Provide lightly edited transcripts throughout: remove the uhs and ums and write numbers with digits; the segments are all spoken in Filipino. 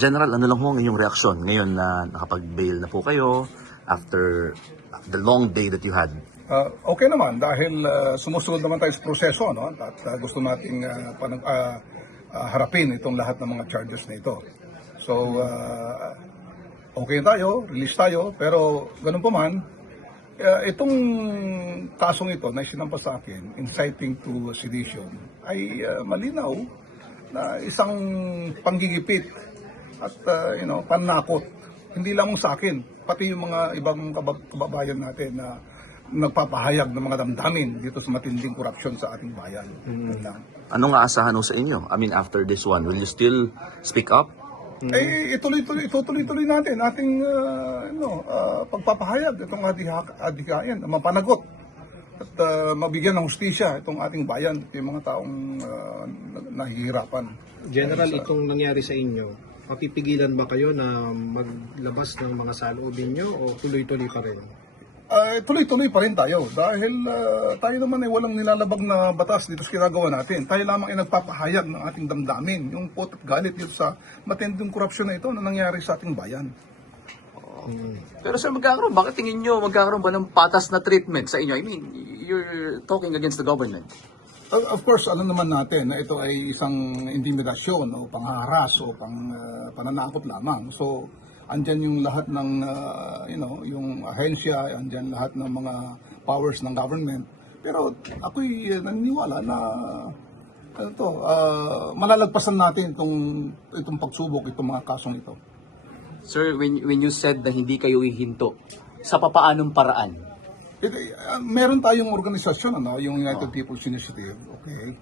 General, ano lang ho ang inyong reaksyon ngayon na nakapag-bail na po kayo after the long day that you had? Okay naman dahil sumusunod naman tayo sa proseso, no? At gusto nating harapin itong lahat ng mga charges na ito. So, okay tayo, release tayo, pero ganun pa man, itong kasong ito na sinampas sa akin, inciting to sedition, ay malinaw na isang panggigipit at panakot. Hindi lang sa akin, pati yung mga ibang kababayan natin na nagpapahayag ng mga damdamin dito sa matinding korupsyon sa ating bayan. Anong aasahan ho sa inyo? I mean, after this one, will you still speak up? Ituloy natin ating pagpapahayag itong adhikain, mapanagot at mabigyan ng hustisya itong ating bayan, yung mga taong nahihirapan. General, itong nangyari sa inyo, mapipigilan ba kayo na maglabas ng mga saloobin nyo o tuloy-tuloy pa rin? Tuloy-tuloy pa rin tayo dahil tayo naman ay walang nilalabag na batas dito sa ginagawa natin. Tayo lamang ay nagpapahayag ng ating damdamin, yung pot at galit dito sa matinding korupsyon na ito na nangyari sa ating bayan. Pero sir, bakit tingin nyo magkakaroon ba ng patas na treatment sa inyo? I mean, you're talking against the government. Of course, alam naman natin na ito ay isang intimidasyon o pangharas o pananakot lamang. So, andyan yung lahat ng, yung ahensya, andyan lahat ng mga powers ng government. Pero ako'y naniniwala na malalagpasan natin itong pagsubok, itong mga kasong ito. Sir, when you said na hindi kayo ihinto, sa papaanong paraan? Meron tayong organisasyon, yung United People's Initiative, okay?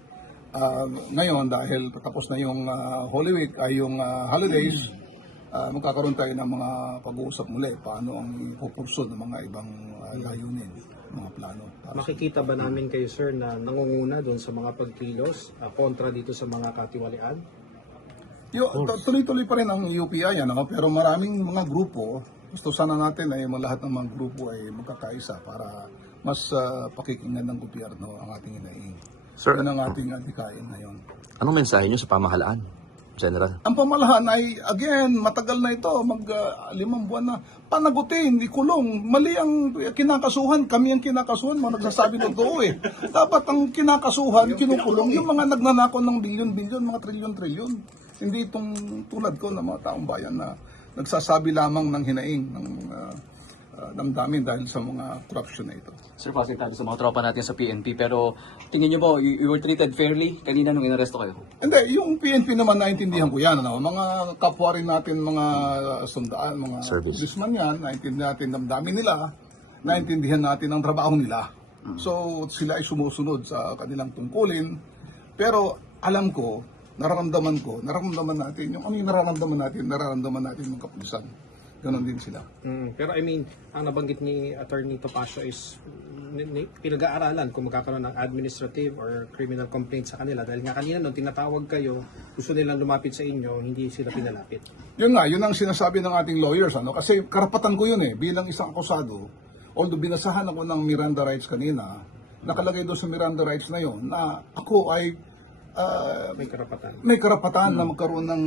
Ngayon, dahil tapos na yung Holy Week, ay yung holidays, magkakaroon tayo ng mga pag-uusap muli paano ang ipupurso ng mga ibang layunin, mga plano. Makikita ba namin kayo, sir, na nangunguna doon sa mga pagkilos kontra dito sa mga katiwalian? Tuloy-tuloy pa rin ang UPI, pero maraming mga grupo, gusto sana natin ay lahat ng mga grupo ay magkakaisa para mas pakikinggan ng gobyerno ang ating hinaing. Sir, yan ang ating adhikain ngayon. Anong mensahe nyo sa pamahalaan, General? Ang pamahalaan ay, again, matagal na ito, 5 buwan na, panagutin, hindi kulong. Mali ang kinakasuhan, kami ang kinakasuhan, mga nagsasabi ng totoo eh. Dapat ang kinakasuhan, kinukulong, yung mga nagnanakaw ng bilyon-bilyon, mga trilyon-trilyon. Hindi itong tulad ko na mga taong bayan na nagsasabi lamang ng hinaing, ng damdamin dahil sa mga corruption na ito. Sir, pasitado sa mga tropa natin sa PNP, pero tingin nyo ba, you were treated fairly kanina nung inaresto kayo? Hindi, yung PNP naman naintindihan ko yan. Mga kapwa rin natin, mga sundaan, mga policeman yan, naintindihan natin damdamin nila, naintindihan natin ang trabaho nila. So, sila ay sumusunod sa kanilang tungkulin. Pero alam ko, nararamdaman natin, yung nararamdaman natin yung kapulisan. Ganon din sila. Pero I mean, ang nabanggit ni Attorney Topacio is pinag-aaralan kung magkakaroon ng administrative or criminal complaint sa kanila. Dahil nga kanina nung tinatawag kayo, gusto nilang lumapit sa inyo, hindi sila pinalapit. Yun ang sinasabi ng ating lawyers. Kasi karapatan ko yun bilang isang akusado. Although binasahan ako ng Miranda rights kanina, nakalagay doon sa Miranda rights na yun na ako ay may karapatan na magkaroon ng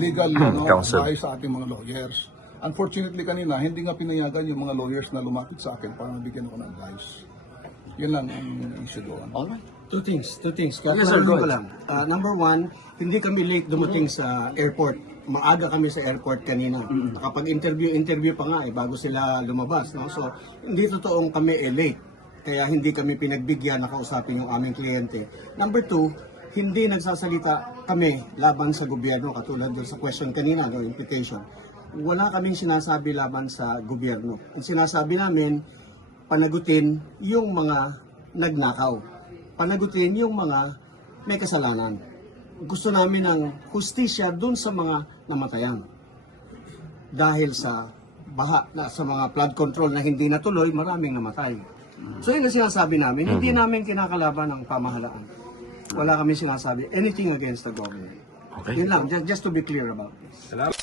legal counsel sa ating mga lawyers. Unfortunately kanina, hindi nga pinayagan yung mga lawyers na lumapit sa akin para mabigyan ako ng advice. Yan lang ang issue doon. Alright. Two things. Yes, sir, go ahead. Number one, hindi kami late dumating sa airport. Maaga kami sa airport kanina. Nakapag-interview pa nga bago sila lumabas. No? So, hindi totoong kami late. Kaya hindi kami pinagbigyan na kausapin yung aming kliyente. Number two, hindi nagsasalita kami laban sa gobyerno katulad doon sa question kanina, no, implication. Wala kaming sinasabi laban sa gobyerno. Ang sinasabi namin, panagutin yung mga nagnakaw. Panagutin yung mga may kasalanan. Gusto namin ng hustisya doon sa mga namatayan. Dahil sa baha, sa mga flood control na hindi natuloy, maraming namatay. So yun ang sinasabi namin, hindi namin kinakalaban ang pamahalaan. Wala kami sinasabi anything against the government. Okay. Yun lang, just to be clear about this. Salamat.